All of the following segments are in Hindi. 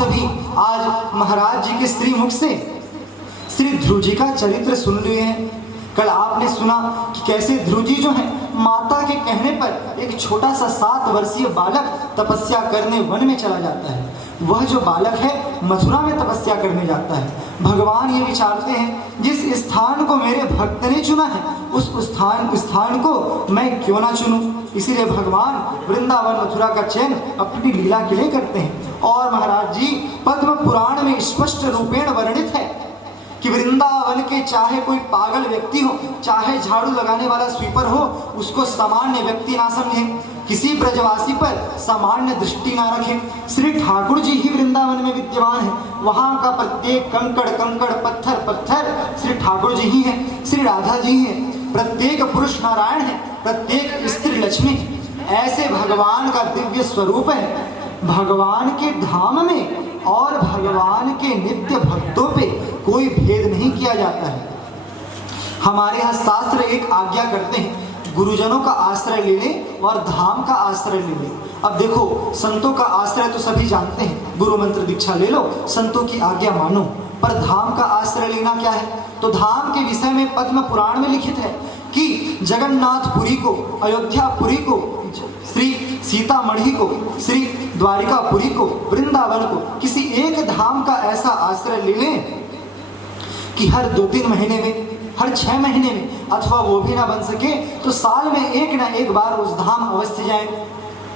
सभी आज महाराज जी के श्री मुख से श्री ध्रुव जी का चरित्र सुन लिए हैं। कल आपने सुना कि कैसे ध्रुव जी जो है माता के कहने पर एक छोटा सा 7 वर्षीय बालक तपस्या करने वन में चला जाता है। वह जो बालक है मथुरा में तपस्या करने जाता है। भगवान ये विचारते हैं जिस स्थान को मेरे भक्त ने चुना है उस स्थान को मैं क्यों ना चुनूं। इसीलिए भगवान वृंदावन मथुरा का चयन अपनी लीला के लिए करते हैं। और महाराज जी पद्म पुराण में स्पष्ट रूपेण वर्णित है कि वृंदावन के चाहे कोई पागल व्यक्ति हो, चाहे झाड़ू लगाने वाला स्वीपर हो, उसको सामान्य व्यक्ति ना समझे, किसी ब्रजवासी पर सामान्य दृष्टि ना रखे। श्री ठाकुर जी ही वृंदावन में विद्यमान है। वहाँ का प्रत्येक कंकड़ कंकड़, पत्थर पत्थर श्री ठाकुर जी ही है, श्री राधा जी है, प्रत्येक पुरुष नारायण है, प्रत्येक स्त्री लक्ष्मी। ऐसे भगवान का दिव्य स्वरूप है। भगवान के धाम में और भगवान के नित्य भक्तों पे कोई भेद नहीं किया जाता है। हमारे यहाँ शास्त्र एक आज्ञा करते हैं, गुरुजनों का आश्रय ले ले और धाम का आश्रय ले ले। अब देखो, संतों का आश्रय तो सभी जानते हैं, गुरु मंत्र दीक्षा ले लो, संतों की आज्ञा मानो। पर धाम का आश्रय लेना क्या है? तो धाम के विषय में पद्म पुराण में लिखित है कि जगन्नाथपुरी को, अयोध्यापुरी को, श्री सीतामढ़ी को, श्री द्वारिकापुरी को, वृंदावन को, किसी एक धाम का ऐसा आश्रय ले लें कि हर 2-3 महीने में, हर 6 महीने में, अथवा वो भी ना बन सके तो साल में एक ना एक बार उस धाम अवश्य जाएं।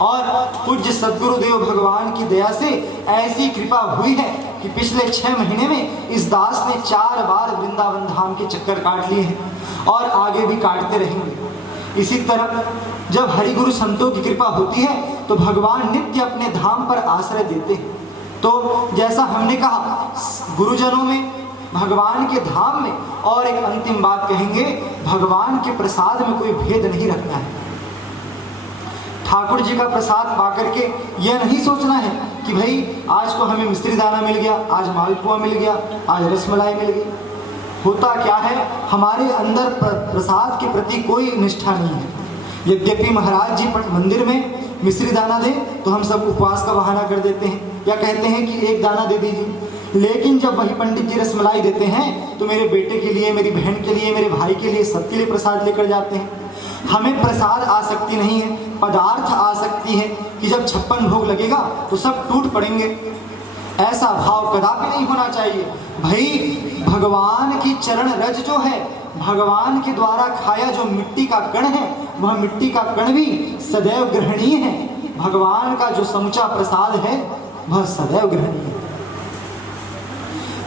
और पूज्य सद्गुरुदेव भगवान की दया से ऐसी कृपा हुई है कि पिछले 6 महीने में इस दास ने 4 बार वृंदावन धाम के चक्कर काट लिए हैं और आगे भी काटते रहेंगे। इसी तरह जब हरिगुरु संतों की कृपा होती है तो भगवान नित्य अपने धाम पर आश्रय देते हैं। तो जैसा हमने कहा, गुरुजनों में, भगवान के धाम में, और एक अंतिम बात कहेंगे, भगवान के प्रसाद में कोई भेद नहीं रखना है। ठाकुर जी का प्रसाद पाकर के यह नहीं सोचना है कि भाई आज तो हमें मिश्री दाना मिल गया, आज मालपुआ मिल गया, आज रसमलाई मिल गई। होता क्या है, हमारे अंदर प्रसाद के प्रति कोई निष्ठा नहीं है। यद्यपि महाराज जी मंदिर में मिश्री दाना दें तो हम सब उपवास का बहाना कर देते हैं या कहते हैं कि एक दाना दे दीजिए, लेकिन जब वही पंडित जी रसमलाई देते हैं तो मेरे बेटे के लिए, मेरी बहन के लिए, मेरे भाई के लिए, सबके लिए प्रसाद लेकर जाते हैं। हमें प्रसाद आसक्ति नहीं है, पदार्थ आसक्ति है कि जब 56 भोग लगेगा तो सब टूट पड़ेंगे। ऐसा भाव कदापि नहीं होना चाहिए। भाई भगवान की चरण रज जो है, भगवान के द्वारा खाया जो मिट्टी का कण है, वह मिट्टी का कण भी सदैव ग्रहणीय है। भगवान का जो समूचा प्रसाद है वह सदैव ग्रहणीय है।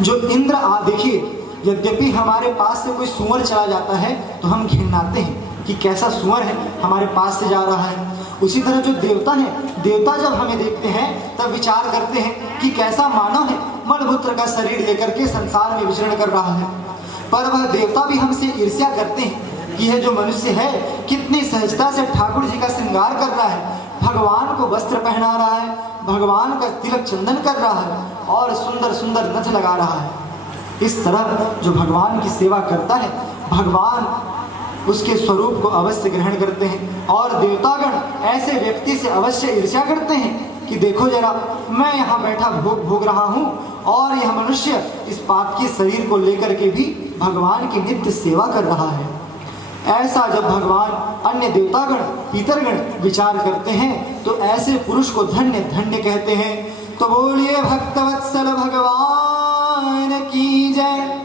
जो इंद्र देखिए, यद्यपि हमारे पास से कोई सुअर चला जाता है तो हम घिनाते हैं कि कैसा सुअर है, हमारे पास से जा रहा है। उसी तरह जो देवता है, देवता जब हमें देखते हैं तब विचार करते हैं कि कैसा मानव है, मलमूत्र का शरीर लेकर के संसार में विचरण कर रहा है। पर वह देवता भी हमसे ईर्ष्या करते हैं कि यह जो मनुष्य है कितनी सहजता से ठाकुर जी का श्रृंगार कर रहा है, भगवान को वस्त्र पहना रहा है, भगवान का तिलक चंदन कर रहा है और सुंदर सुंदर नथ लगा रहा है। इस तरह जो भगवान की सेवा करता है, भगवान उसके स्वरूप को अवश्य ग्रहण करते हैं। और देवतागण ऐसे व्यक्ति से अवश्य ईर्ष्या करते हैं कि देखो जरा, मैं यहाँ बैठा भोग रहा हूँ और यह मनुष्य इस पापी शरीर को लेकर के भी भगवान की नित्य सेवा कर रहा है। ऐसा जब भगवान, अन्य देवतागण, पितरगण विचार करते हैं तो ऐसे पुरुष को धन्य धन्य कहते हैं। तो बोलिए भक्तवत्सल भगवान की जय।